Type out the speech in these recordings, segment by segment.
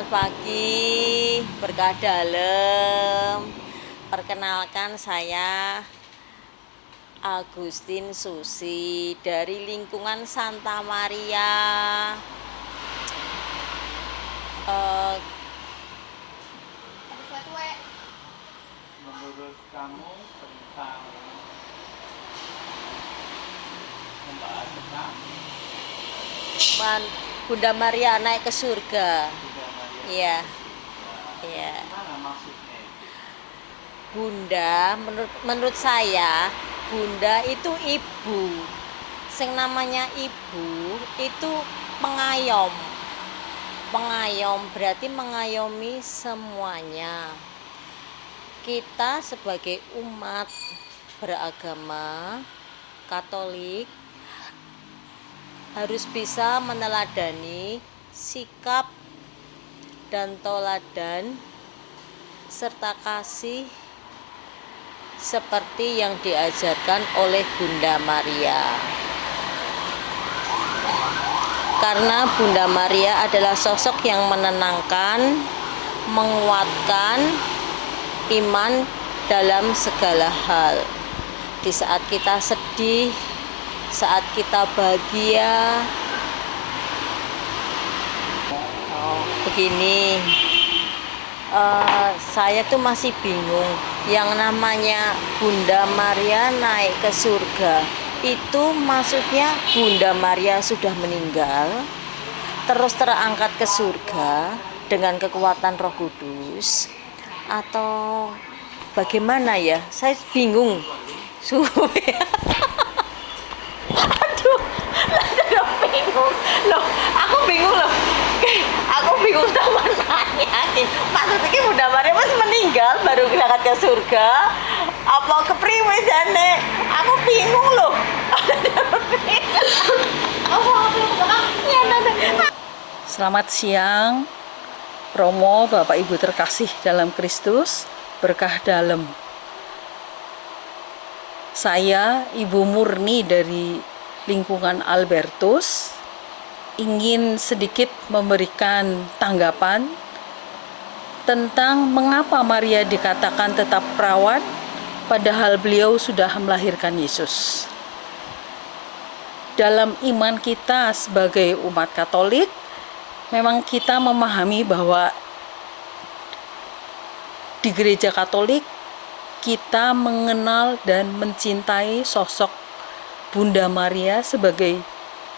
Selamat pagi, berkah dalam. Perkenalkan saya Agustin Susi dari lingkungan Santa Maria. Menurut kamu tentang membahas tentang Bunda Maria naik ke surga. Bunda Maria? Iya, iya. Mana maksudnya? Bunda, menurut saya, Bunda itu ibu. Sing namanya ibu itu pengayom. Pengayom berarti mengayomi semuanya. Kita sebagai umat beragama Katolik harus bisa meneladani sikap dan teladan serta kasih seperti yang diajarkan oleh Bunda Maria. Karena Bunda Maria adalah sosok yang menenangkan, menguatkan iman dalam segala hal. Di saat kita sedih, saat kita bahagia. Begini, saya tuh masih bingung. Yang namanya Bunda Maria naik ke surga, itu maksudnya Bunda Maria sudah meninggal, terus terangkat ke surga dengan kekuatan Roh Kudus, atau bagaimana ya? Saya bingung. Aduh, bingung loh, aku bingung loh. Aku bingung teman nanya. Maksudnya Bunda Maria pas meninggal baru berangkat ke surga. Apa kepriwe jane? Aku bingung loh. Selamat siang, Romo, Bapak Ibu terkasih dalam Kristus, berkah dalam. Saya Ibu Murni dari lingkungan Albertus, ingin sedikit memberikan tanggapan tentang mengapa Maria dikatakan tetap perawan, padahal beliau sudah melahirkan Yesus. Dalam iman kita sebagai umat Katolik, memang kita memahami bahwa di gereja Katolik kita mengenal dan mencintai sosok Bunda Maria sebagai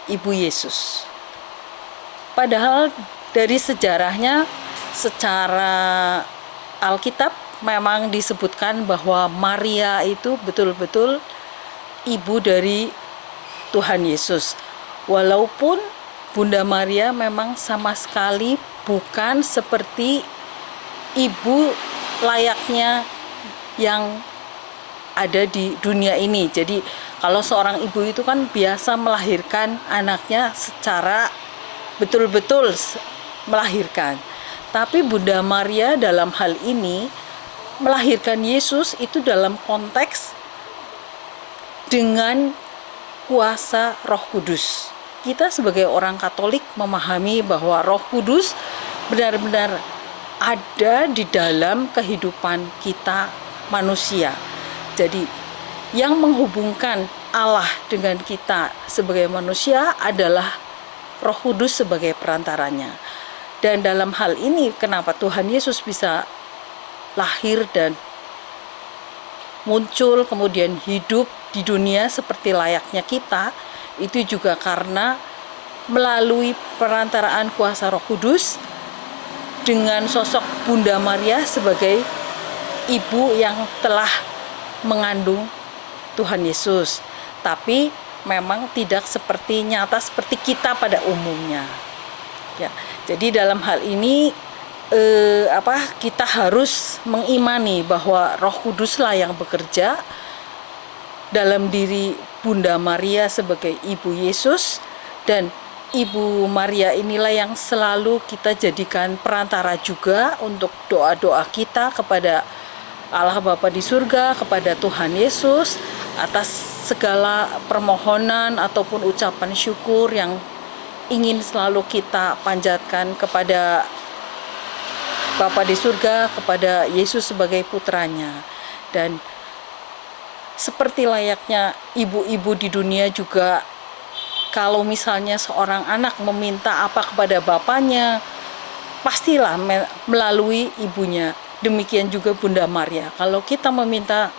Ibu Yesus. Padahal dari sejarahnya, secara Alkitab memang disebutkan bahwa Maria itu betul-betul ibu dari Tuhan Yesus. Walaupun Bunda Maria memang sama sekali bukan seperti ibu layaknya yang ada di dunia ini. Jadi kalau seorang ibu itu kan biasa melahirkan anaknya secara betul-betul melahirkan. Tapi Bunda Maria dalam hal ini melahirkan Yesus itu dalam konteks dengan kuasa Roh Kudus. Kita sebagai orang Katolik memahami bahwa Roh Kudus benar-benar ada di dalam kehidupan kita manusia. Jadi yang menghubungkan Allah dengan kita sebagai manusia adalah Roh Kudus sebagai perantaranya. Dan dalam hal ini kenapa Tuhan Yesus bisa lahir dan muncul kemudian hidup di dunia seperti layaknya kita, itu juga karena melalui perantaraan kuasa Roh Kudus dengan sosok Bunda Maria sebagai ibu yang telah mengandung Tuhan Yesus. Tapi memang tidak seperti nyata seperti kita pada umumnya. Ya, jadi dalam hal ini kita harus mengimani bahwa Roh Kuduslah yang bekerja dalam diri Bunda Maria sebagai Ibu Yesus, dan Ibu Maria inilah yang selalu kita jadikan perantara juga untuk doa-doa kita kepada Allah Bapa di surga, kepada Tuhan Yesus atas segala permohonan ataupun ucapan syukur yang ingin selalu kita panjatkan kepada Bapa di surga, kepada Yesus sebagai putranya. Dan seperti layaknya ibu-ibu di dunia juga, kalau misalnya seorang anak meminta apa kepada bapaknya, pastilah melalui ibunya. Demikian juga Bunda Maria. Kalau kita meminta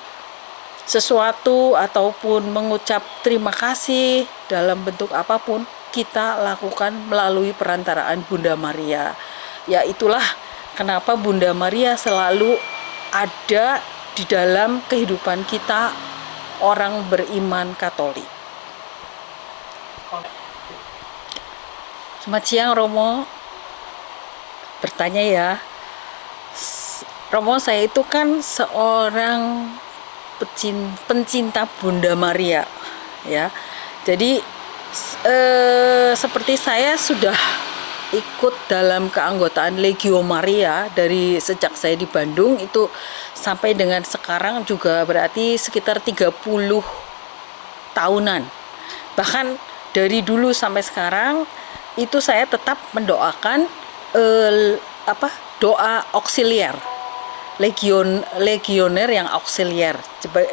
sesuatu ataupun mengucap terima kasih dalam bentuk apapun, kita lakukan melalui perantaraan Bunda Maria. Ya itulah kenapa Bunda Maria selalu ada di dalam kehidupan kita orang beriman Katolik. Selamat siang Romo. Bertanya ya, Romo, saya itu kan seorang pencinta Bunda Maria, ya. Jadi seperti saya sudah ikut dalam keanggotaan Legio Maria dari sejak saya di Bandung itu sampai dengan sekarang juga berarti sekitar 30 tahunan. Bahkan dari dulu sampai sekarang itu saya tetap mendoakan doa auxiliar, legioner yang auxiliar.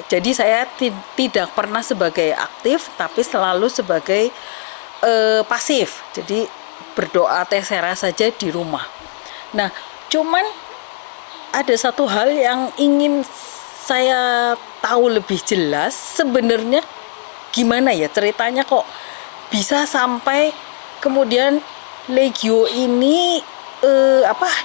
Jadi saya tidak pernah sebagai aktif, tapi selalu sebagai pasif. Jadi berdoa terserah saja di rumah. Nah, cuman ada satu hal yang ingin saya tahu lebih jelas, sebenarnya gimana ya ceritanya kok bisa sampai kemudian Legio ini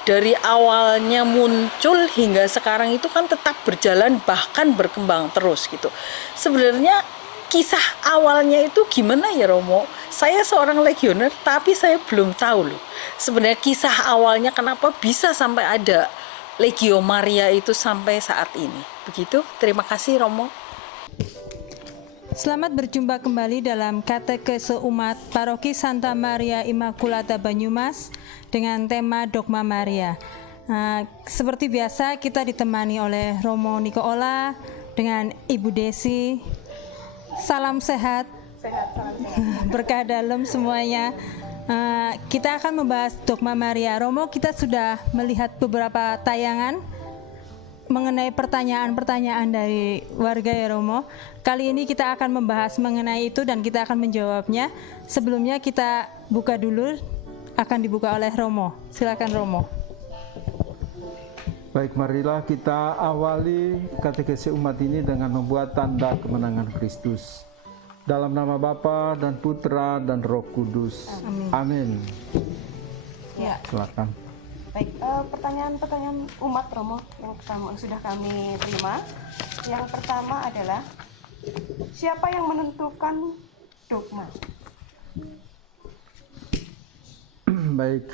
dari awalnya muncul hingga sekarang itu kan tetap berjalan, bahkan berkembang terus gitu. Sebenarnya kisah awalnya itu gimana ya Romo? Saya seorang legioner tapi saya belum tahu loh. Sebenarnya kisah awalnya kenapa bisa sampai ada Legio Maria itu sampai saat ini. Begitu. Terima kasih Romo. Selamat berjumpa kembali dalam Katekese Umat Paroki Santa Maria Immaculata Banyumas dengan tema Dogma Maria. Seperti biasa kita ditemani oleh Romo Nicola dengan Ibu Desi. Salam sehat. Salam sehat. Berkah dalam semuanya. Kita akan membahas Dogma Maria. Romo, kita sudah melihat beberapa tayangan mengenai pertanyaan-pertanyaan dari warga ya Romo. Kali ini kita akan membahas mengenai itu dan kita akan menjawabnya. Sebelumnya kita buka dulu, akan dibuka oleh Romo. Silakan Romo. Baik, marilah kita awali katekese umat ini dengan membuat tanda kemenangan Kristus. Dalam nama Bapa dan Putra dan Roh Kudus. Amin. Ya. Silakan. Baik, pertanyaan-pertanyaan umat Romo yang sudah kami terima. Yang pertama adalah, siapa yang menentukan dogma? Baik,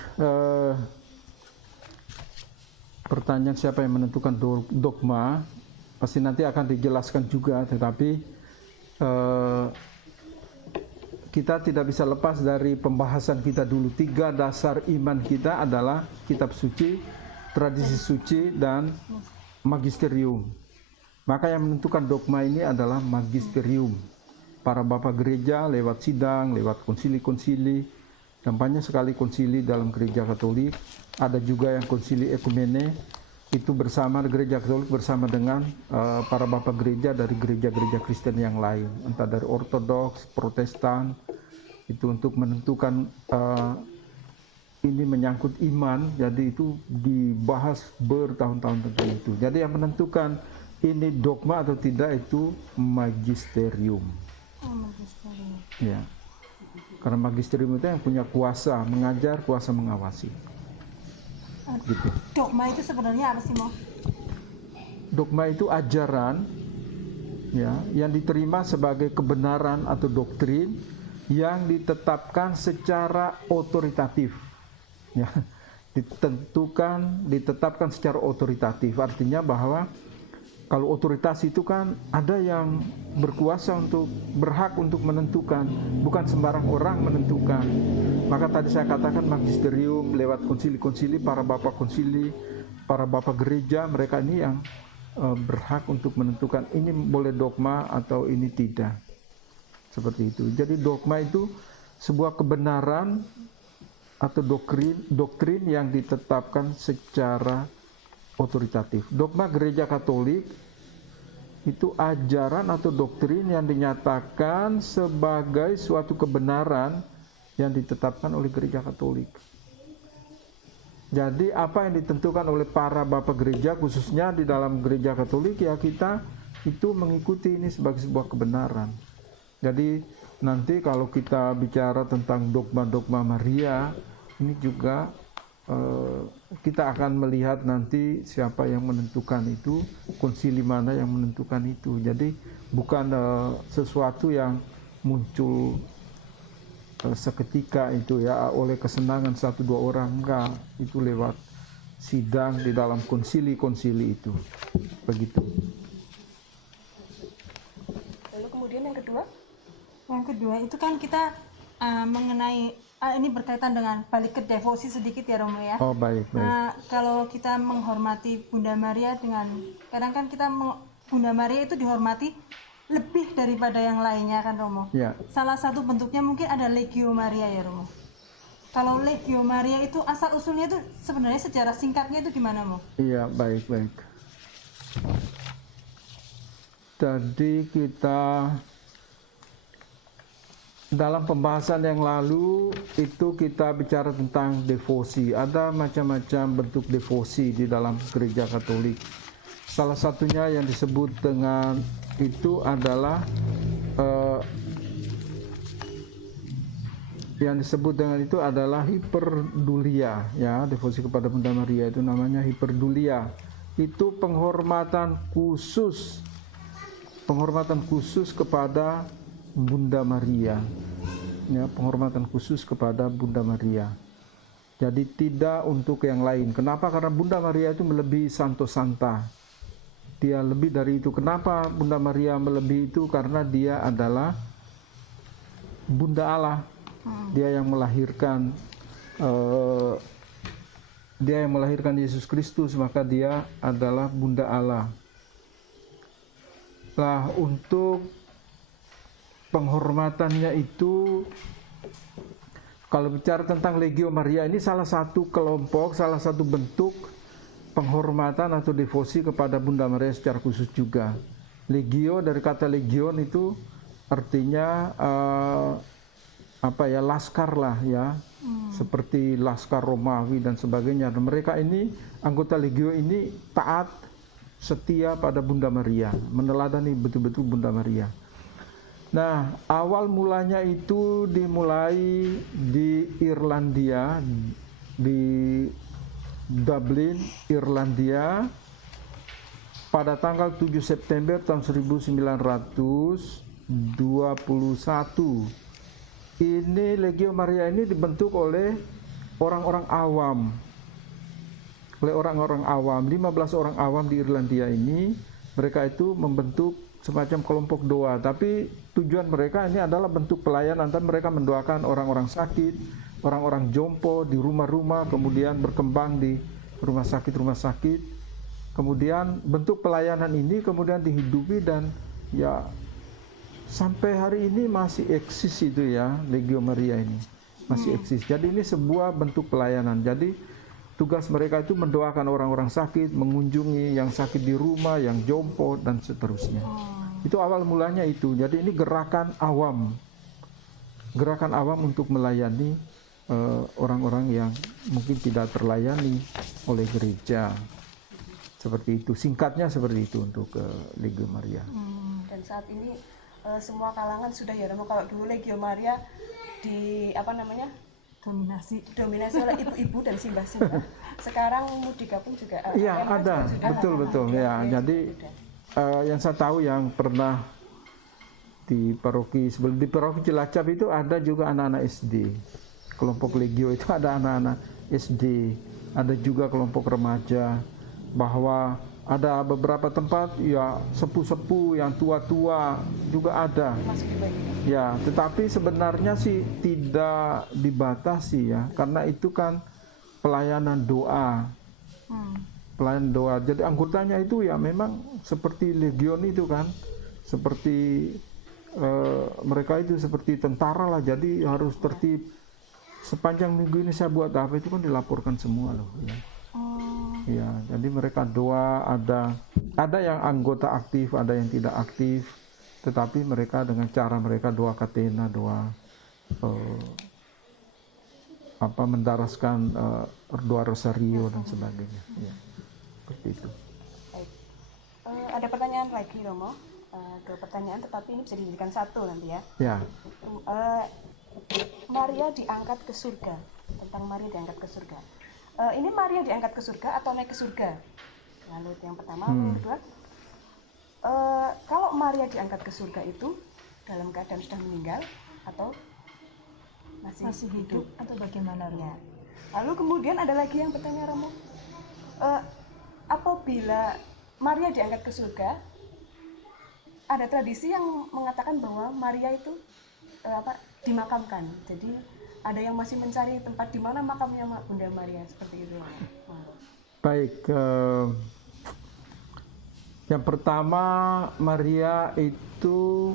pertanyaan siapa yang menentukan dogma pasti nanti akan dijelaskan juga, tetapi kita tidak bisa lepas dari pembahasan kita dulu. 3 dasar iman kita adalah kitab suci, tradisi suci, dan magisterium. Maka yang menentukan dogma ini adalah magisterium. Para bapak gereja lewat sidang, lewat konsili-konsili, dan banyak sekali konsili dalam gereja Katolik. Ada juga yang konsili ekumene, itu bersama gereja Katolik bersama dengan para bapak gereja dari gereja-gereja Kristen yang lain, entah dari Ortodoks, Protestan, itu untuk menentukan ini menyangkut iman, jadi itu dibahas bertahun-tahun tentang itu. Jadi yang menentukan ini dogma atau tidak itu magisterium. Ya, karena magisterium itu yang punya kuasa mengajar, kuasa mengawasi. Gitu. Dogma itu sebenarnya apa sih, Mo? Dogma itu ajaran ya yang diterima sebagai kebenaran atau doktrin yang ditetapkan secara otoritatif. Ya, ditetapkan secara otoritatif. Artinya bahwa kalau otoritas itu kan ada yang berkuasa untuk berhak untuk menentukan, bukan sembarang orang menentukan. Maka tadi saya katakan magisterium lewat konsili-konsili, para bapak konsili, para bapak gereja, mereka ini yang berhak untuk menentukan ini boleh dogma atau ini tidak. Seperti itu. Jadi dogma itu sebuah kebenaran atau doktrin yang ditetapkan secara otoritatif. Dogma Gereja Katolik itu ajaran atau doktrin yang dinyatakan sebagai suatu kebenaran yang ditetapkan oleh Gereja Katolik. Jadi apa yang ditentukan oleh para bapak gereja, khususnya di dalam Gereja Katolik, ya kita itu mengikuti ini sebagai sebuah kebenaran. Jadi nanti kalau kita bicara tentang dogma-dogma Maria, ini juga kita akan melihat nanti siapa yang menentukan itu, konsili mana yang menentukan itu. Jadi bukan sesuatu yang muncul seketika itu ya oleh kesenangan satu dua orang, enggak, itu lewat sidang di dalam konsili-konsili itu. Begitu. Lalu kemudian yang kedua? Yang kedua itu kan kita mengenai ini berkaitan dengan balik ke devosi sedikit ya Romo ya. Oh baik. Nah, kalau kita menghormati Bunda Maria dengan kadang kan kita Bunda Maria itu dihormati lebih daripada yang lainnya kan Romo. Ya. Salah satu bentuknya mungkin ada Legio Maria ya Romo. Kalau Legio Maria itu asal usulnya itu sebenarnya secara singkatnya itu gimana Mo? Iya, baik. Jadi kita dalam pembahasan yang lalu itu kita bicara tentang devosi. Ada macam-macam bentuk devosi di dalam Gereja Katolik. Salah satunya yang disebut dengan itu adalah hiperdulia, ya, devosi kepada Bunda Maria itu namanya hiperdulia. Itu penghormatan khusus kepada Bunda Maria, ya, penghormatan khusus kepada Bunda Maria. Jadi tidak untuk yang lain. Kenapa? Karena Bunda Maria itu melebihi Santo Santa. Dia lebih dari itu. Kenapa Bunda Maria melebihi itu? Karena dia adalah Bunda Allah. Dia yang melahirkan Yesus Kristus, maka dia adalah Bunda Allah. Lah, untuk penghormatannya itu, kalau bicara tentang Legio Maria, ini salah satu kelompok, salah satu bentuk penghormatan atau devosi kepada Bunda Maria secara khusus juga. Legio, dari kata legion itu artinya laskar lah ya, seperti laskar Romawi dan sebagainya. Dan mereka ini, anggota Legio ini taat, setia pada Bunda Maria, meneladani betul-betul Bunda Maria. Nah, awal mulanya itu dimulai di Irlandia, di Dublin, Irlandia, pada tanggal 7 September tahun 1921. Ini Legio Maria ini dibentuk oleh orang-orang awam. 15 orang awam di Irlandia ini, mereka itu membentuk semacam kelompok doa, tapi tujuan mereka ini adalah bentuk pelayanan, dan mereka mendoakan orang-orang sakit, orang-orang jompo di rumah-rumah, kemudian berkembang di rumah sakit. Kemudian bentuk pelayanan ini kemudian dihidupi dan ya sampai hari ini masih eksis itu ya, Legio Maria ini masih eksis. Jadi ini sebuah bentuk pelayanan. Jadi tugas mereka itu mendoakan orang-orang sakit, mengunjungi yang sakit di rumah, yang jompo, dan seterusnya. Itu awal mulanya itu. Jadi ini gerakan awam untuk melayani orang-orang yang mungkin tidak terlayani oleh gereja. Seperti itu, singkatnya seperti itu untuk Legio Maria. Dan saat ini semua kalangan sudah ya Romo. Kalau dulu Legio Maria dominasi oleh ibu-ibu dan simbah-simbah. Sekarang Mudika pun juga iya ada, betul ya. Jadi yang saya tahu, yang pernah di paroki Cilacap itu ada juga anak-anak SD. Kelompok Legio itu ada anak-anak SD, ada juga kelompok remaja. Bahwa ada beberapa tempat ya sepuh-sepuh yang tua-tua juga ada. Ya, tetapi sebenarnya sih tidak dibatasi ya, karena itu kan pelayanan doa. Pelayanan doa. Jadi anggotanya itu ya memang seperti legion itu kan, seperti mereka itu seperti tentara lah, jadi harus tertib, sepanjang minggu ini saya buat apa itu kan dilaporkan semua loh ya. Ya, jadi mereka doa, ada yang anggota aktif, ada yang tidak aktif, tetapi mereka dengan cara mereka doa katena, doa mendaraskan doa rosario dan sebagainya. Ya, seperti itu. Baik. Ada pertanyaan lagi Romo, dua pertanyaan tetapi ini bisa dijadikan satu nanti ya. Ya, Maria diangkat ke surga, tentang Maria diangkat ke surga. Ini Maria diangkat ke surga atau naik ke surga? Lalu yang pertama, yang kedua, kalau Maria diangkat ke surga itu dalam keadaan sudah meninggal atau masih hidup atau bagaimana? ya. Lalu kemudian ada lagi yang bertanya Romo, apabila Maria diangkat ke surga, ada tradisi yang mengatakan bahwa Maria itu dimakamkan. Jadi ada yang masih mencari tempat di mana makamnya Bunda Maria, seperti itu. baik. Yang pertama, Maria itu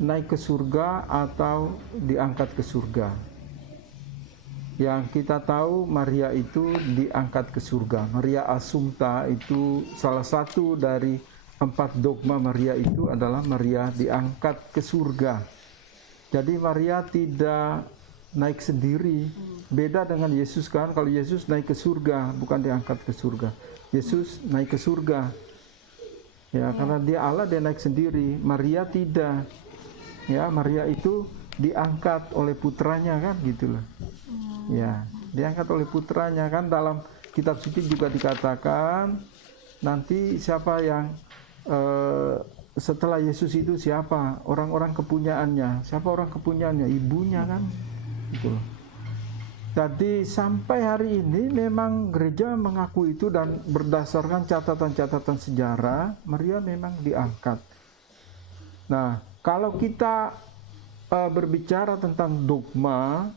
naik ke surga atau diangkat ke surga. Yang kita tahu Maria itu diangkat ke surga. Maria Assumpta itu salah satu dari 4 dogma Maria itu adalah Maria diangkat ke surga. Jadi Maria tidak naik sendiri. Beda dengan Yesus kan, kalau Yesus naik ke surga, bukan diangkat ke surga. Yesus naik ke surga. Ya, karena dia Allah, dia naik sendiri. Maria tidak. Ya, Maria itu diangkat oleh putranya kan, gitulah. Ya, diangkat oleh putranya kan, dalam kitab suci juga dikatakan nanti siapa yang setelah Yesus itu siapa? Orang-orang kepunyaannya. Siapa orang kepunyaannya? Ibunya kan. Gitu. Jadi sampai hari ini memang gereja mengaku itu, dan berdasarkan catatan-catatan sejarah, Maria memang diangkat. Nah, kalau kita berbicara tentang dogma,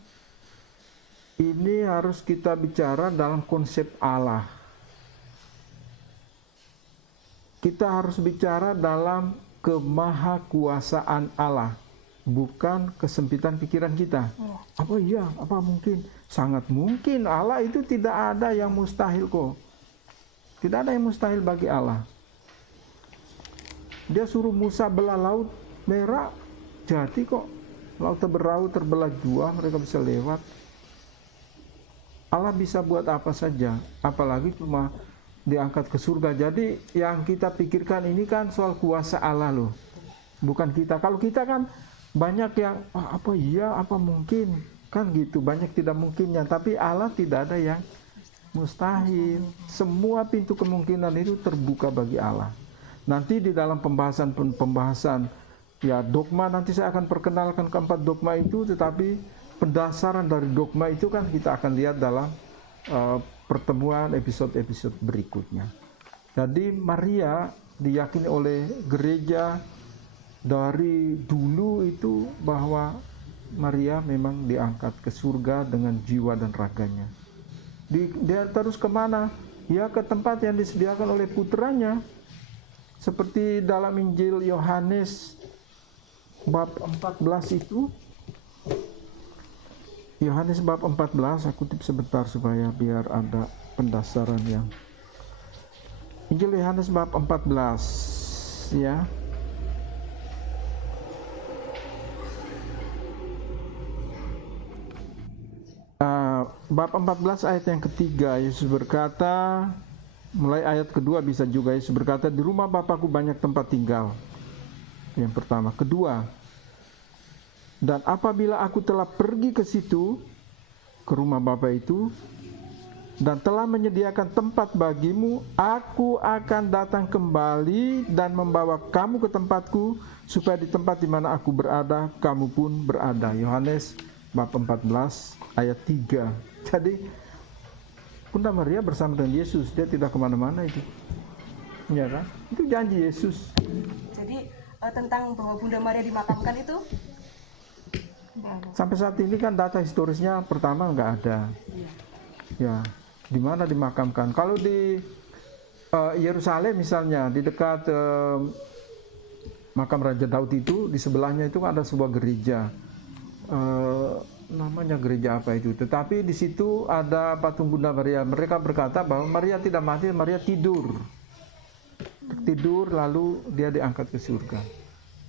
ini harus kita bicara dalam konsep Allah. Kita harus bicara dalam kemahakuasaan Allah, bukan kesempitan pikiran kita. Apa iya, apa mungkin? Sangat mungkin. Allah itu tidak ada yang mustahil kok. Tidak ada yang mustahil bagi Allah. Dia suruh Musa belah laut merah, jadi kok. Laut terbelah 2, mereka bisa lewat. Allah bisa buat apa saja, apalagi cuma diangkat ke surga. Jadi yang kita pikirkan ini kan soal kuasa Allah loh, bukan kita. Kalau kita kan banyak yang apa iya, apa mungkin, kan gitu, banyak tidak mungkinnya. Tapi Allah tidak ada yang mustahil. Semua pintu kemungkinan itu terbuka bagi Allah. Nanti di dalam pembahasan ya dogma, nanti saya akan perkenalkan keempat dogma itu, tetapi pendasaran dari dogma itu kan kita akan lihat dalam pertemuan episode-episode berikutnya. Jadi Maria diyakini oleh gereja dari dulu itu bahwa Maria memang diangkat ke surga dengan jiwa dan raganya. Dia terus kemana? Ya ke tempat yang disediakan oleh putranya. Seperti dalam Injil Yohanes bab 14 itu. Yohanes bab 14, aku kutip sebentar supaya biar ada pendasaran yang. Injil Yohanes bab 14 ya. Bab 14 ayat yang ketiga, Yesus berkata, mulai ayat kedua bisa juga, Yesus berkata, di rumah Bapakku banyak tempat tinggal. Yang pertama. Kedua, dan apabila aku telah pergi ke situ, ke rumah Bapa itu, dan telah menyediakan tempat bagimu, aku akan datang kembali dan membawa kamu ke tempatku, supaya di tempat di mana aku berada, kamu pun berada. Yohanes bab 14 ayat 3. Jadi Bunda Maria bersama dengan Yesus, dia tidak kemana-mana itu. Ya kan? Itu janji Yesus. Jadi tentang bahwa Bunda Maria dimakamkan itu sampai saat ini kan data historisnya pertama nggak ada. Ya, di mana dimakamkan? Kalau di Yerusalem misalnya, di dekat makam Raja Daud itu, di sebelahnya itu ada sebuah gereja. namanya gereja apa itu. Tetapi di situ ada patung Bunda Maria. Mereka berkata bahwa Maria tidak mati, Maria tidur. Tidur lalu dia diangkat ke surga.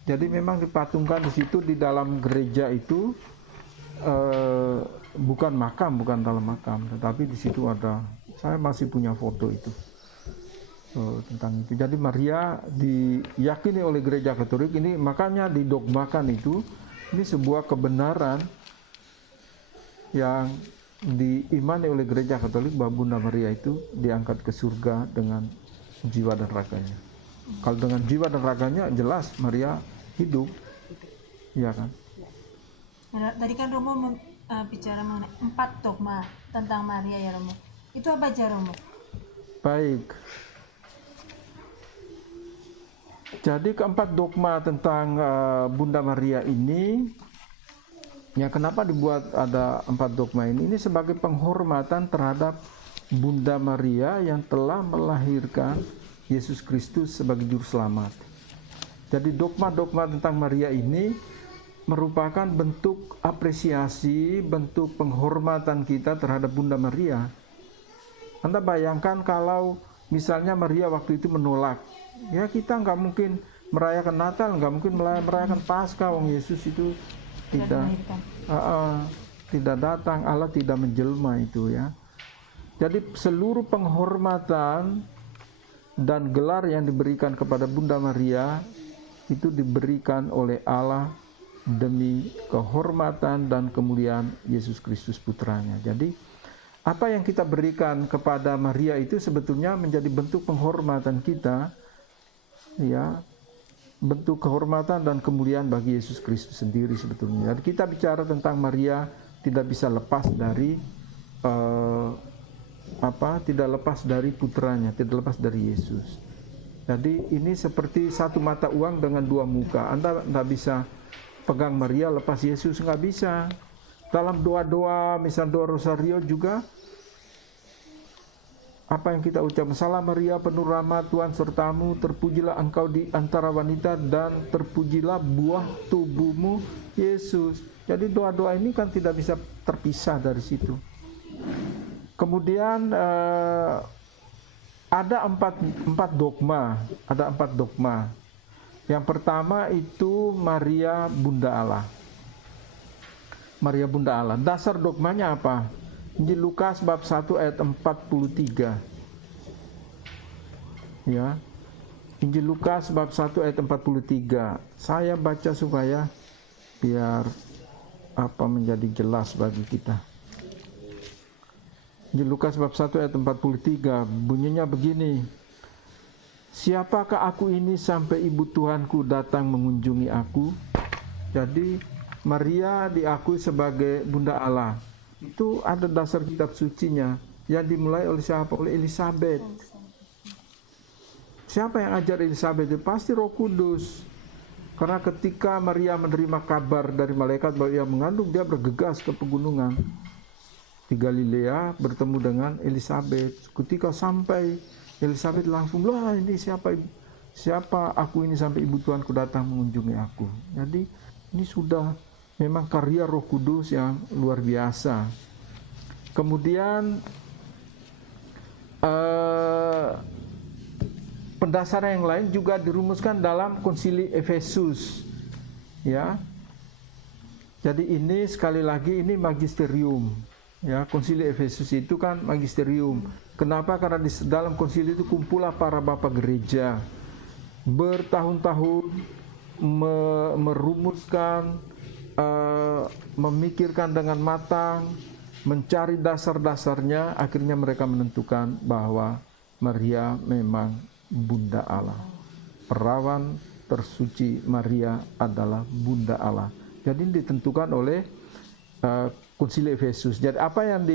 Jadi memang dipatungkan di situ di dalam gereja itu bukan makam, bukan dalam makam, tetapi di situ ada. Saya masih punya foto itu tentang itu. Jadi Maria diyakini oleh gereja Katolik ini, makanya didogmakan itu. Ini sebuah kebenaran yang diimani oleh gereja Katolik bahwa Bunda Maria itu diangkat ke surga dengan jiwa dan raganya. Kalau dengan jiwa dan raganya jelas Maria hidup, ya kan? Nah, tadi kan Romo bicara mengenai 4 dogma tentang Maria ya Romo. Itu apa aja Romo? Baik. Jadi keempat dogma tentang Bunda Maria ini, ya kenapa dibuat ada 4 dogma ini? Ini sebagai penghormatan terhadap Bunda Maria yang telah melahirkan Yesus Kristus sebagai juru selamat. Jadi dogma-dogma tentang Maria ini merupakan bentuk apresiasi, bentuk penghormatan kita terhadap Bunda Maria. Anda bayangkan kalau misalnya Maria waktu itu menolak, ya kita nggak mungkin merayakan Natal, nggak mungkin merayakan Paskah, wong Yesus itu tidak datang, Allah tidak menjelma itu ya. Jadi seluruh penghormatan dan gelar yang diberikan kepada Bunda Maria itu diberikan oleh Allah demi kehormatan dan kemuliaan Yesus Kristus putranya. Jadi apa yang kita berikan kepada Maria itu sebetulnya menjadi bentuk penghormatan kita, ya, bentuk kehormatan dan kemuliaan bagi Yesus Kristus sendiri sebetulnya. Jadi kita bicara tentang Maria tidak bisa lepas dari tidak lepas dari putranya, tidak lepas dari Yesus. Jadi ini seperti satu mata uang dengan 2 muka. Anda tidak bisa pegang Maria lepas Yesus, nggak bisa. Dalam doa-doa, misal doa Rosario juga, apa yang kita ucap, Salam Maria penuh rahmat Tuhan sertamu, terpujilah engkau di antara wanita dan terpujilah buah tubuhmu Yesus. Jadi doa-doa ini kan tidak bisa terpisah dari situ. Kemudian ada empat dogma, Yang pertama itu Maria Bunda Allah. Maria Bunda Allah. Dasar dogmanya apa? Injil Lukas bab 1 ayat 43. Ya. Injil Lukas bab 1 ayat 43. Saya baca supaya biar menjadi jelas bagi kita. Injil Lukas bab 1 ayat 43 bunyinya begini. Siapakah aku ini sampai ibu Tuhanku datang mengunjungi aku? Jadi Maria diakui sebagai Bunda Allah. Itu ada dasar kitab sucinya yang dimulai oleh siapa? Oleh Elizabeth. Siapa yang ajar Elizabeth? Itu pasti Roh Kudus. Karena ketika Maria menerima kabar dari malaikat bahwa ia mengandung, dia bergegas ke pegunungan di Galilea bertemu dengan Elizabeth. Ketika sampai Elizabeth langsung, lah ini siapa aku ini sampai ibu Tuhanku datang mengunjungi aku. Jadi ini sudah memang karya Roh Kudus yang luar biasa. Kemudian pendasaran yang lain juga dirumuskan dalam Konsili Efesus, ya. Jadi ini sekali lagi ini magisterium, ya. Konsili Efesus itu kan magisterium. Kenapa? Karena di dalam konsili itu kumpullah para bapak gereja bertahun-tahun merumuskan, memikirkan dengan matang, mencari dasar-dasarnya, akhirnya mereka menentukan bahwa Maria memang Bunda Allah. Perawan tersuci Maria adalah Bunda Allah. Jadi ditentukan oleh Konsili Efesus. Jadi apa yang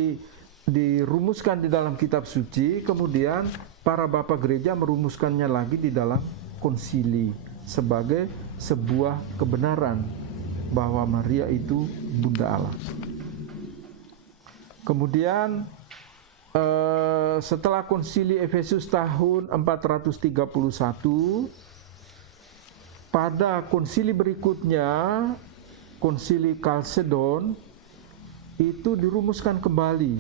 dirumuskan di dalam kitab suci, kemudian para bapak gereja merumuskannya lagi di dalam konsili sebagai sebuah kebenaran bahwa Maria itu Bunda Allah. Kemudian setelah konsili Efesus tahun 431, pada konsili berikutnya, konsili Kalsedon, itu dirumuskan kembali,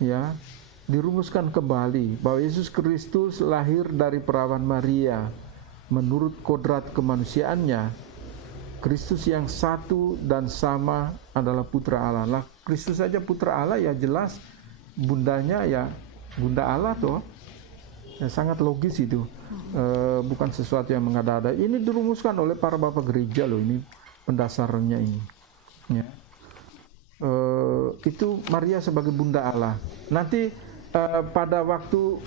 ya, dirumuskan kembali bahwa Yesus Kristus lahir dari perawan Maria menurut kodrat kemanusiaannya. Kristus yang satu dan sama adalah putra Allah. Lah, Kristus saja putra Allah, ya jelas bundanya ya bunda Allah toh. Ya, sangat logis itu. Bukan sesuatu yang mengada-ada. Ini dirumuskan oleh para bapak gereja loh, ini pendasarnya ini. Ya. Itu Maria sebagai bunda Allah. Nanti pada waktu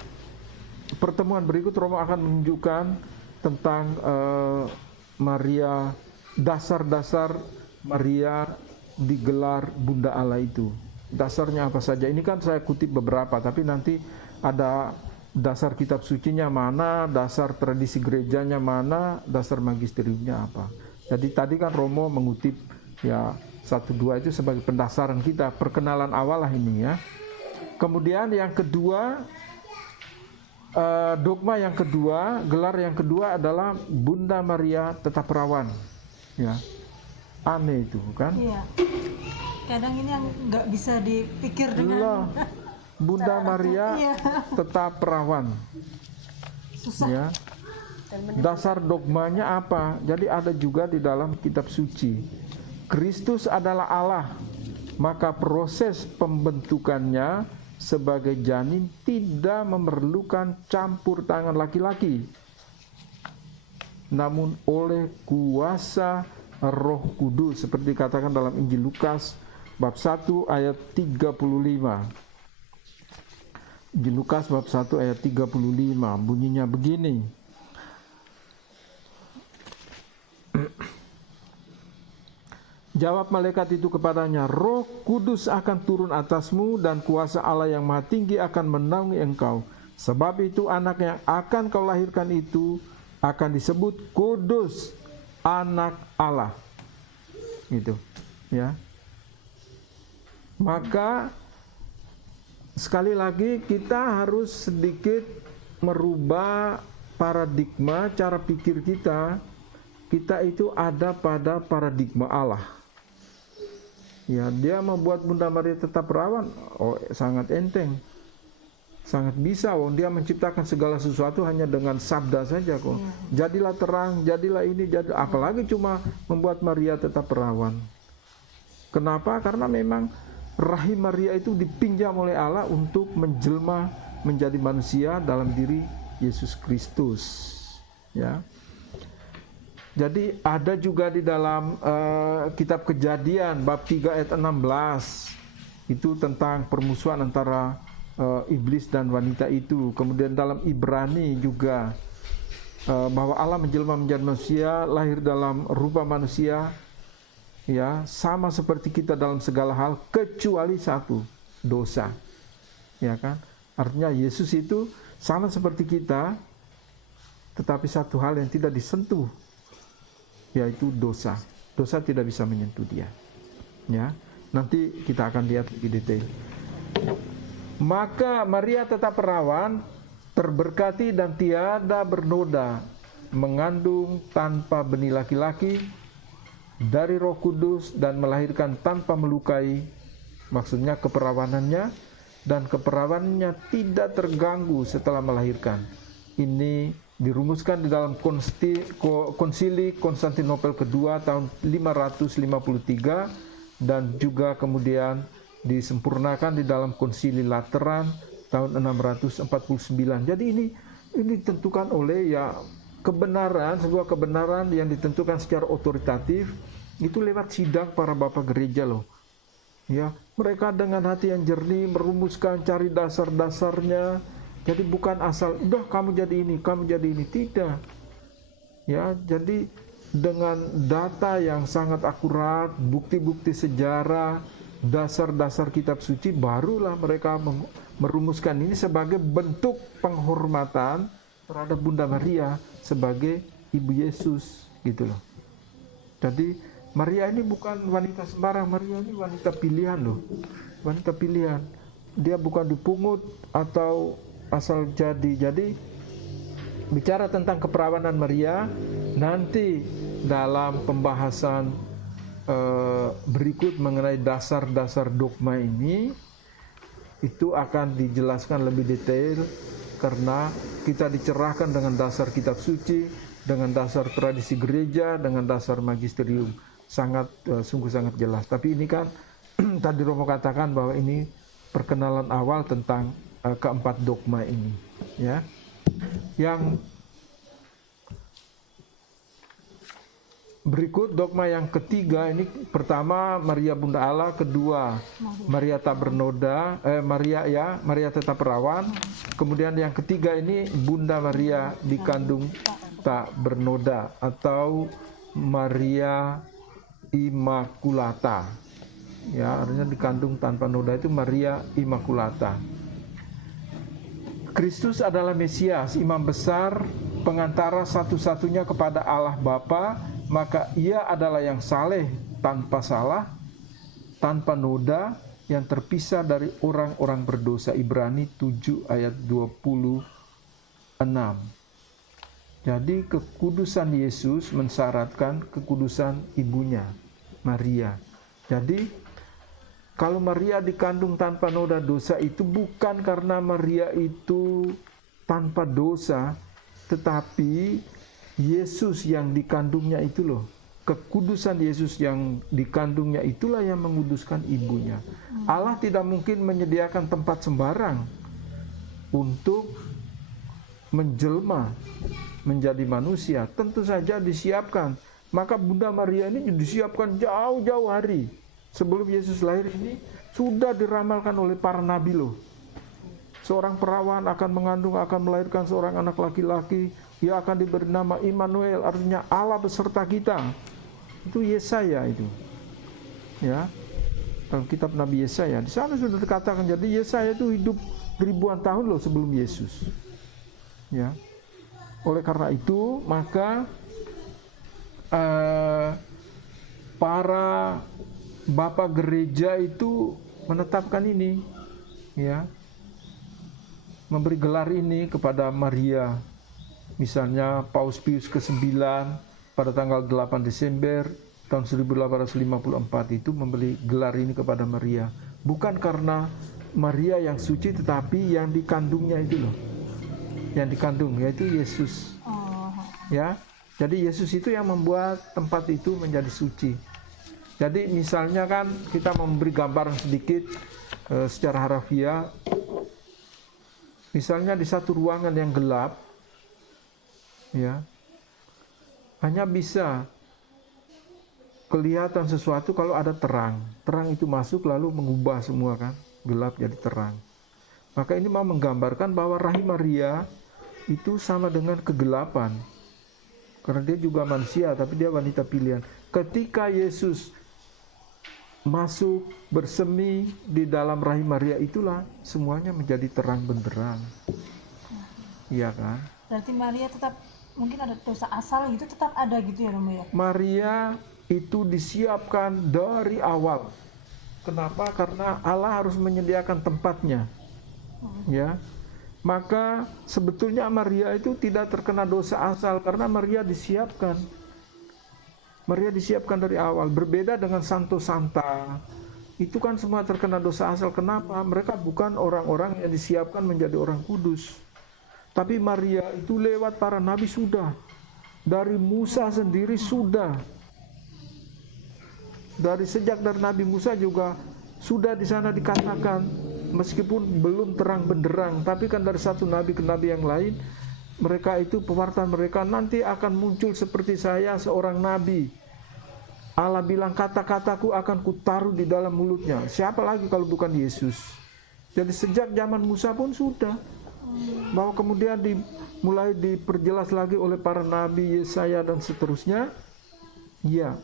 pertemuan berikut Romo akan menunjukkan tentang Maria, dasar-dasar Maria digelar bunda Allah itu. Dasarnya apa saja? Ini kan saya kutip beberapa, tapi nanti ada dasar kitab sucinya mana, dasar tradisi gerejanya mana, dasar magisteriumnya apa. Jadi tadi kan Romo mengutip ya 1-2 itu sebagai pendasaran kita, perkenalan awal lah ini ya. Kemudian yang kedua, dogma yang kedua, gelar yang kedua adalah Bunda Maria tetap perawan. Ya, aneh itu kan? Iya. Kadang ini yang nggak bisa dipikir dengan Lah, Bunda Maria Iya. tetap perawan. susah. Ya. Dasar dogmanya apa? Jadi ada juga di dalam kitab suci. Kristus adalah Allah, maka proses pembentukannya sebagai janin tidak memerlukan campur tangan laki-laki, namun oleh kuasa Roh Kudus, seperti dikatakan dalam Injil Lukas bab 1 ayat 35. Injil Lukas bab 1 ayat 35 bunyinya begini. Jawab malaikat itu kepadanya, Roh Kudus akan turun atasmu dan kuasa Allah yang Maha Tinggi akan menaungi engkau. Sebab itu anak yang akan kau lahirkan itu akan disebut Kudus, anak Allah. Gitu, ya. Maka sekali lagi kita harus sedikit merubah paradigma cara pikir kita. Kita itu ada pada paradigma Allah. Ya, dia membuat Bunda Maria tetap perawan, oh sangat enteng, sangat bisa. Dia menciptakan segala sesuatu hanya dengan sabda saja kok. Jadilah terang, jadilah ini, apalagi cuma membuat Maria tetap perawan. Kenapa? Karena memang rahim Maria itu dipinjam oleh Allah untuk menjelma menjadi manusia dalam diri Yesus Kristus. Ya. Jadi ada juga di dalam kitab Kejadian bab 3 ayat 16 itu tentang permusuhan antara iblis dan wanita itu. Kemudian dalam Ibrani juga bahwa Allah menjelma menjadi manusia, lahir dalam rupa manusia, ya sama seperti kita dalam segala hal kecuali satu, dosa. Ya kan? Artinya Yesus itu sama seperti kita, tetapi satu hal yang tidak disentuh, yaitu dosa. Dosa tidak bisa menyentuh dia. Ya, nanti kita akan lihat lebih detail. Maka Maria tetap perawan, terberkati dan tiada bernoda, mengandung tanpa benih laki-laki dari Roh Kudus dan melahirkan tanpa melukai. Maksudnya keperawanannya, dan keperawanannya tidak terganggu setelah melahirkan. Ini dirumuskan di dalam konsili Konstantinopel kedua tahun 553 dan juga kemudian disempurnakan di dalam konsili Lateran tahun 649. Jadi ini ditentukan oleh ya kebenaran, sebuah kebenaran yang ditentukan secara otoritatif itu lewat sidang para bapak gereja loh. Ya, mereka dengan hati yang jernih merumuskan, cari dasar-dasarnya. Jadi bukan asal, udah kamu jadi ini, tidak. Ya, jadi dengan data yang sangat akurat, bukti-bukti sejarah, dasar-dasar kitab suci, barulah mereka merumuskan ini sebagai bentuk penghormatan terhadap Bunda Maria sebagai Ibu Yesus, gitu loh. Jadi Maria ini bukan wanita sembarang, Maria ini wanita pilihan loh. Wanita pilihan. Dia bukan dipungut atau asal jadi. Jadi bicara tentang keperawanan Maria nanti dalam pembahasan berikut mengenai dasar-dasar dogma ini itu akan dijelaskan lebih detail, karena kita dicerahkan dengan dasar kitab suci, dengan dasar tradisi gereja, dengan dasar magisterium, sungguh sangat jelas. Tapi ini kan tadi Romo katakan bahwa ini perkenalan awal tentang keempat dogma ini, ya. Yang berikut dogma yang ketiga ini, pertama Maria Bunda Allah, kedua Maria tak bernoda, Maria tetap perawan. Kemudian yang ketiga ini Bunda Maria dikandung tak bernoda atau Maria Immaculata. Ya, artinya dikandung tanpa noda itu Maria Immaculata. Kristus adalah Mesias, imam besar, pengantara satu-satunya kepada Allah Bapa. Maka ia adalah yang saleh, tanpa salah, tanpa noda, yang terpisah dari orang-orang berdosa. Ibrani 7 ayat 26. Jadi kekudusan Yesus mensyaratkan kekudusan ibunya, Maria. Jadi kalau Maria dikandung tanpa noda, dosa itu bukan karena Maria itu tanpa dosa, tetapi Yesus yang dikandungnya itu loh, kekudusan Yesus yang dikandungnya itulah yang menguduskan ibunya. Allah tidak mungkin menyediakan tempat sembarang untuk menjelma menjadi manusia. Tentu saja disiapkan. Maka Bunda Maria ini disiapkan jauh-jauh hari sebelum Yesus lahir. Ini sudah diramalkan oleh para nabi loh. Seorang perawan akan mengandung, akan melahirkan seorang anak laki-laki. Ia akan diberi nama Immanuel, artinya Allah beserta kita. Itu Yesaya itu. Ya. Dalam kitab Nabi Yesaya, di sana sudah dikatakan. Jadi Yesaya itu hidup ribuan tahun loh sebelum Yesus. Ya. Oleh karena itu, maka para bapak gereja itu menetapkan ini, ya. Memberi gelar ini kepada Maria. Misalnya Paus Pius ke-9 pada tanggal 8 Desember tahun 1854 itu memberi gelar ini kepada Maria. Bukan karena Maria yang suci, tetapi yang dikandungnya itu loh. Yang dikandung, yaitu Yesus. Ya, jadi Yesus itu yang membuat tempat itu menjadi suci. Jadi misalnya kan kita memberi gambaran sedikit secara harafiah. Misalnya di satu ruangan yang gelap, ya, hanya bisa kelihatan sesuatu kalau ada terang. Terang itu masuk lalu mengubah semua kan, gelap jadi terang. Maka ini mau menggambarkan bahwa rahim Maria itu sama dengan kegelapan. Karena dia juga manusia, tapi dia wanita pilihan. Ketika Yesus masuk bersemi di dalam rahim Maria, itulah semuanya menjadi terang benderang. Iya kan? Berarti Maria tetap mungkin ada dosa asal gitu, tetap ada gitu ya Romo ya? Maria itu disiapkan dari awal. Kenapa? Karena Allah harus menyediakan tempatnya. Ya. Maka sebetulnya Maria itu tidak terkena dosa asal karena Maria disiapkan. Maria disiapkan dari awal. Berbeda dengan Santo Santa. Itu kan semua terkena dosa asal. Kenapa? Mereka bukan orang-orang yang disiapkan menjadi orang kudus. Tapi Maria itu lewat para nabi sudah. Dari Musa sendiri sudah. Sejak dari Nabi Musa juga sudah di sana dikatakan, meskipun belum terang benderang, tapi kan dari satu nabi ke nabi yang lain, mereka itu pewarta mereka nanti akan muncul seperti saya, seorang nabi. Allah bilang kata-kataku akan kutaruh di dalam mulutnya. Siapa lagi kalau bukan Yesus? Jadi sejak zaman Musa pun sudah. Bahwa kemudian mulai diperjelas lagi oleh para nabi, Yesaya dan seterusnya. Ya.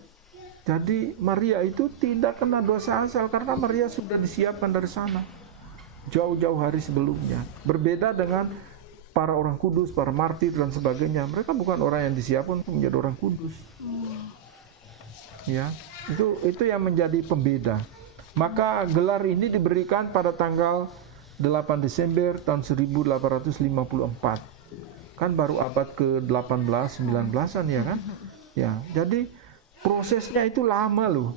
Jadi Maria itu tidak kena dosa asal karena Maria sudah disiapkan dari sana. Jauh-jauh hari sebelumnya. Berbeda dengan para orang kudus, para martir dan sebagainya. Mereka bukan orang yang disiapkan untuk menjadi orang kudus. Ya, itu yang menjadi pembeda. Maka gelar ini diberikan pada tanggal 8 Desember tahun 1854. Kan baru abad ke-18, 19-an ya kan? Ya, jadi prosesnya itu lama loh.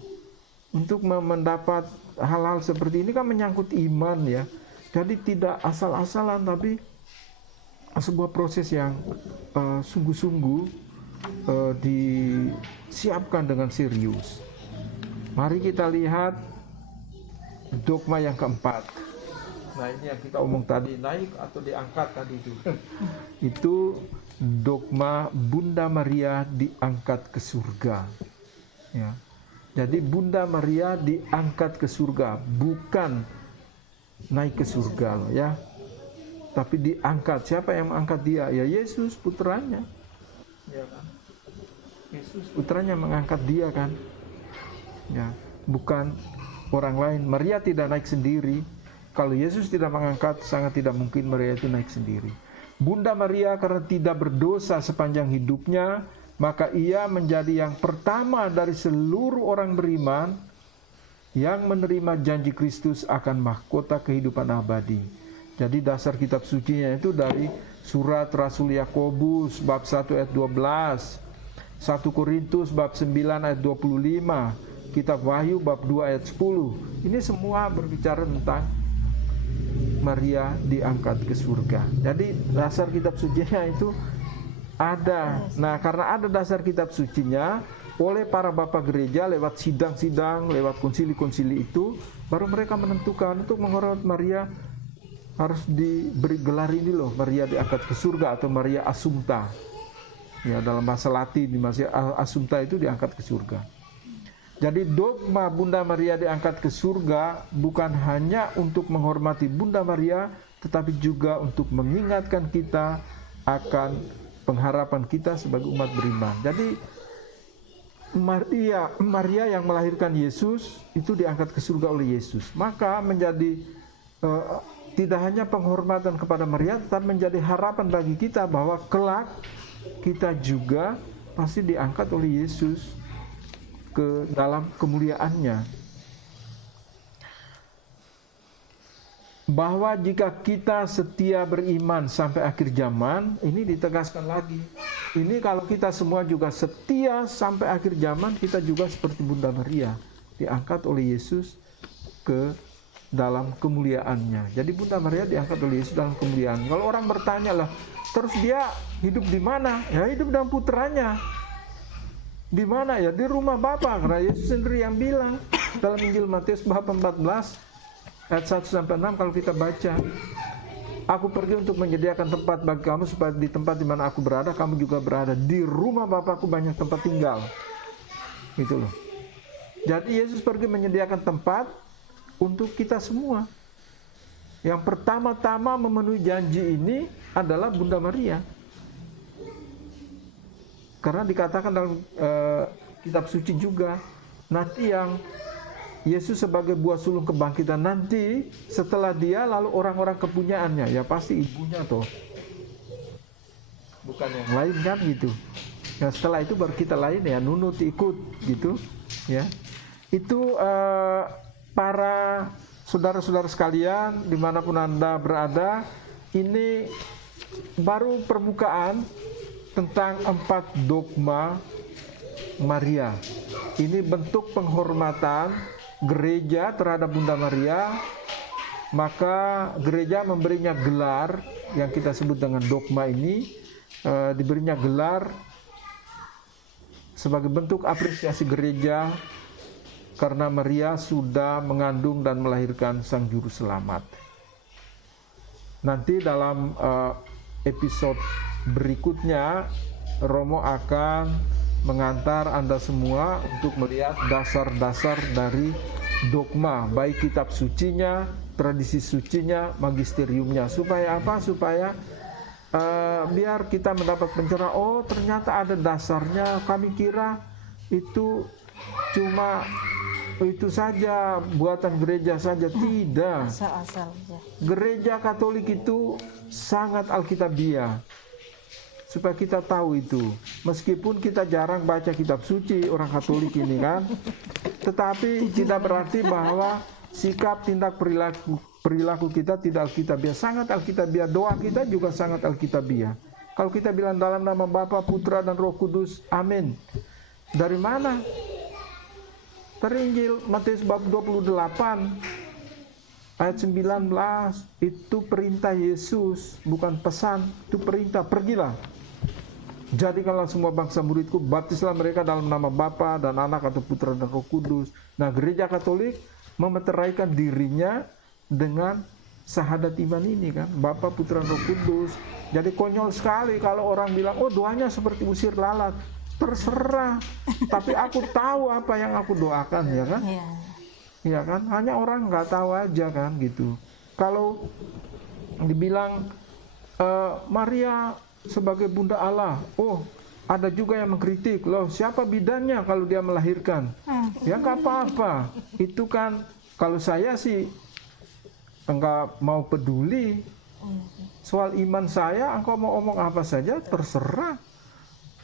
Untuk mendapat hal-hal seperti ini kan menyangkut iman ya. Jadi tidak asal-asalan, tapi sebuah proses yang sungguh-sungguh disiapkan dengan serius. Mari kita lihat dogma yang keempat. Nah, ini yang kita omong tadi, naik atau diangkat tadi itu. Itu dogma Bunda Maria diangkat ke surga. Ya. Jadi Bunda Maria diangkat ke surga, bukan naik ke surga loh ya. Tapi diangkat. Siapa yang mengangkat dia? Ya Yesus, putranya. Ya kan? Yesus putranya mengangkat dia kan. Ya, bukan orang lain. Maria tidak naik sendiri. Kalau Yesus tidak mengangkat, sangat tidak mungkin Maria itu naik sendiri. Bunda Maria karena tidak berdosa sepanjang hidupnya, maka ia menjadi yang pertama dari seluruh orang beriman yang menerima janji Kristus akan mahkota kehidupan abadi. Jadi dasar kitab sucinya itu dari surat Rasul Yakobus bab 1 ayat 12, 1 Korintus bab 9 ayat 25, kitab Wahyu bab 2 ayat 10. Ini semua berbicara tentang Maria diangkat ke surga. Jadi dasar kitab sucinya itu ada. Nah, karena ada dasar kitab sucinya, oleh para bapak gereja lewat sidang-sidang, lewat konsili-konsili itu, baru mereka menentukan untuk menghormati Maria harus diberi gelar ini loh, Maria diangkat ke surga atau Maria Assumpta. Ya, dalam bahasa Latin Maria Assumpta itu diangkat ke surga. Jadi dogma Bunda Maria diangkat ke surga bukan hanya untuk menghormati Bunda Maria, tetapi juga untuk mengingatkan kita akan pengharapan kita sebagai umat beriman. Jadi Maria yang melahirkan Yesus itu diangkat ke surga oleh Yesus. Maka menjadi tidak hanya penghormatan kepada Maria, tetapi menjadi harapan bagi kita bahwa kelak kita juga pasti diangkat oleh Yesus ke dalam kemuliaannya. Bahwa jika kita setia beriman sampai akhir zaman, ini ditegaskan lagi. Ini kalau kita semua juga setia sampai akhir zaman, kita juga seperti Bunda Maria, diangkat oleh Yesus ke dalam kemuliaannya. Jadi Bunda Maria diangkat oleh Yesus dalam kemuliaan. Kalau orang bertanya lah, terus dia hidup di mana? Ya hidup dalam putranya. Di mana ya? Di rumah Bapa. Karena Yesus sendiri yang bilang dalam Injil Matius bab 14 ayat 1-6 kalau kita baca, aku pergi untuk menyediakan tempat bagi kamu supaya di tempat di mana aku berada kamu juga berada. Di rumah Bapakku banyak tempat tinggal. Gitu loh. Jadi Yesus pergi menyediakan tempat untuk kita semua. Yang pertama-tama memenuhi janji ini adalah Bunda Maria. Karena dikatakan dalam kitab suci juga, nanti yang Yesus sebagai buah sulung kebangkitan, nanti setelah dia lalu orang-orang kepunyaannya, ya pasti ibunya toh, bukan yang lain kan gitu. Ya setelah itu baru kita lain ya nunut ikut gitu ya. Itu para saudara-saudara sekalian dimanapun Anda berada, ini baru permukaan tentang 4 dogma Maria. Ini bentuk penghormatan gereja terhadap Bunda Maria, maka gereja memberinya gelar yang kita sebut dengan dogma ini, diberinya gelar sebagai bentuk apresiasi gereja karena Maria sudah mengandung dan melahirkan Sang Juru Selamat. Nanti dalam episode berikutnya Romo akan mengantar Anda semua untuk melihat dasar-dasar dari dogma, baik kitab sucinya, tradisi sucinya, magisteriumnya. Supaya apa? Supaya biar kita mendapat pencerahan, oh ternyata ada dasarnya, kami kira itu cuma itu saja, buatan gereja saja. Tidak. Asal-asal aja. Gereja Katolik itu sangat alkitabiah. Supaya kita tahu itu, meskipun kita jarang baca kitab suci orang Katolik ini kan, tetapi tidak berarti bahwa sikap, tindak, perilaku kita tidak alkitabiah. Sangat alkitabiah. Doa kita juga sangat alkitabiah. Kalau kita bilang dalam nama Bapa, Putra dan Roh Kudus, amin, Dari mana? Terinjil Matius bab 28 ayat 19, itu perintah Yesus, bukan pesan, itu perintah. Pergilah, jadikanlah semua bangsa muridku, baptislah mereka dalam nama Bapa dan Anak atau Putra dan Roh Kudus. Nah, gereja Katolik memeteraikan dirinya dengan syahadat iman ini kan, Bapa, Putra, Roh Kudus. Jadi konyol sekali kalau orang bilang, oh doanya seperti usir lalat. Terserah, tapi aku tahu apa yang aku doakan, ya kan? Iya. Ya kan, hanya orang nggak tahu aja kan gitu. Kalau dibilang Maria sebagai bunda Allah, oh ada juga yang mengkritik, loh siapa bidannya kalau dia melahirkan? Ya nggak apa-apa, itu kan kalau saya sih enggak mau peduli soal iman saya. Engkau mau omong apa saja terserah,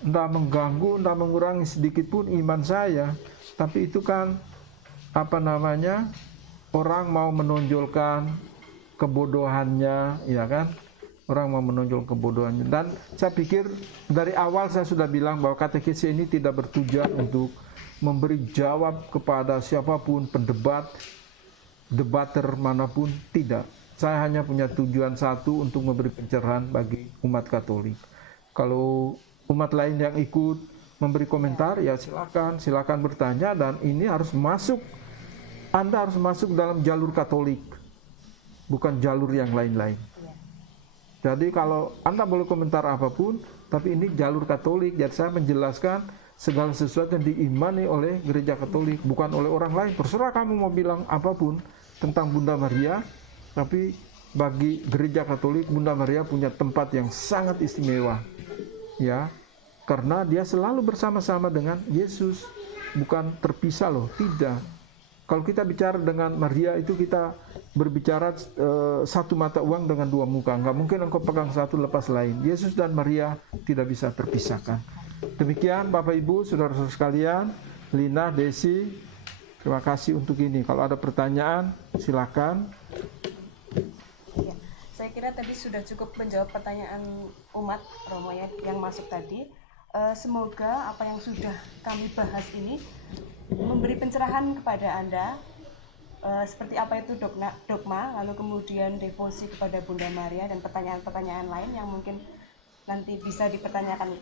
nggak mengganggu, nggak mengurangi sedikit pun iman saya. Tapi itu kan orang mau menonjolkan kebodohannya, ya kan? Orang mau menonjol kebodohannya. Dan saya pikir dari awal saya sudah bilang bahwa katekesi ini tidak bertujuan untuk memberi jawab kepada siapapun, pendebat, debater manapun, tidak. Saya hanya punya tujuan satu, untuk memberi pencerahan bagi umat Katolik. Kalau umat lain yang ikut memberi komentar, ya silakan bertanya, dan ini harus masuk. Anda harus masuk dalam jalur Katolik, bukan jalur yang lain-lain. Jadi kalau Anda boleh komentar apapun, tapi ini jalur Katolik. Jadi saya menjelaskan segala sesuatu yang diimani oleh gereja Katolik, bukan oleh orang lain. Terserah kamu mau bilang apapun tentang Bunda Maria, tapi bagi gereja Katolik, Bunda Maria punya tempat yang sangat istimewa, ya, karena dia selalu bersama-sama dengan Yesus, bukan terpisah loh, tidak. Kalau kita bicara dengan Maria itu kita berbicara satu mata uang dengan dua muka. Nggak mungkin engkau pegang satu lepas lain. Yesus dan Maria tidak bisa terpisahkan. Demikian Bapak Ibu, saudara-saudara sekalian, Lina, Desi, terima kasih untuk ini. Kalau ada pertanyaan, silakan. Ya, saya kira tadi sudah cukup menjawab pertanyaan umat Romo yang masuk tadi. Semoga apa yang sudah kami bahas ini memberi pencerahan kepada Anda, seperti apa itu dogma, lalu kemudian devosi kepada Bunda Maria, dan pertanyaan-pertanyaan lain yang mungkin nanti bisa dipertanyakan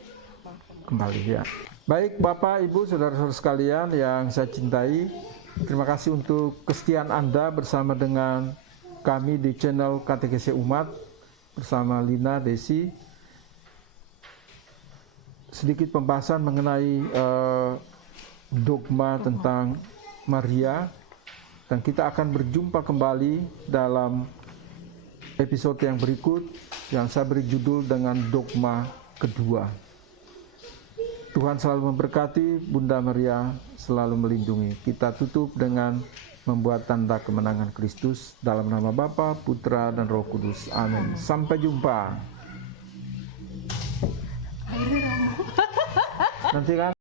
Kembali ya. Baik Bapak, Ibu, saudara-saudara sekalian yang saya cintai, terima kasih untuk kesetiaan Anda bersama dengan kami di channel Katekesi Umat bersama Lina, Desi. Sedikit pembahasan mengenai dogma tentang Maria, dan kita akan berjumpa kembali dalam episode yang berikut yang saya beri judul dengan dogma kedua. Tuhan selalu memberkati, Bunda Maria selalu melindungi. Kita tutup dengan membuat tanda kemenangan Kristus dalam nama Bapa, Putra, dan Roh Kudus. Amin. Sampai jumpa. Nanti kan